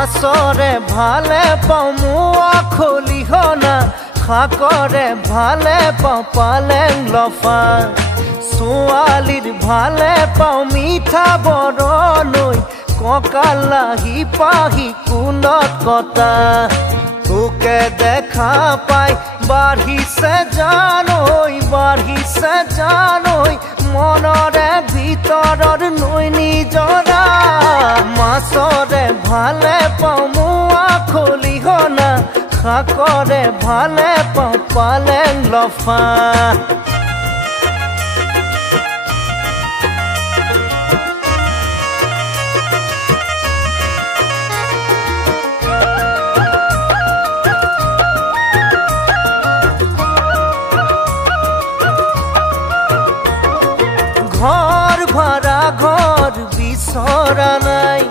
মাছৰে ভালে পাওঁ মোৱা খলিহনা শাকৰে ভালে পাওঁ পালেং লফা ছোৱালীৰ ভালে পাওঁ মিঠা বৰণৈ কঁকালাহি পাহি কুলত কটা তোকে দেখা পাই বাঢ়িছে জানৈ মনৰে ভিতৰৰ নৈ নিজৰা মাছৰে ভালে পাওঁ মোৱা খলিহনা শাকৰে ভালে পাওঁ পালেং লফা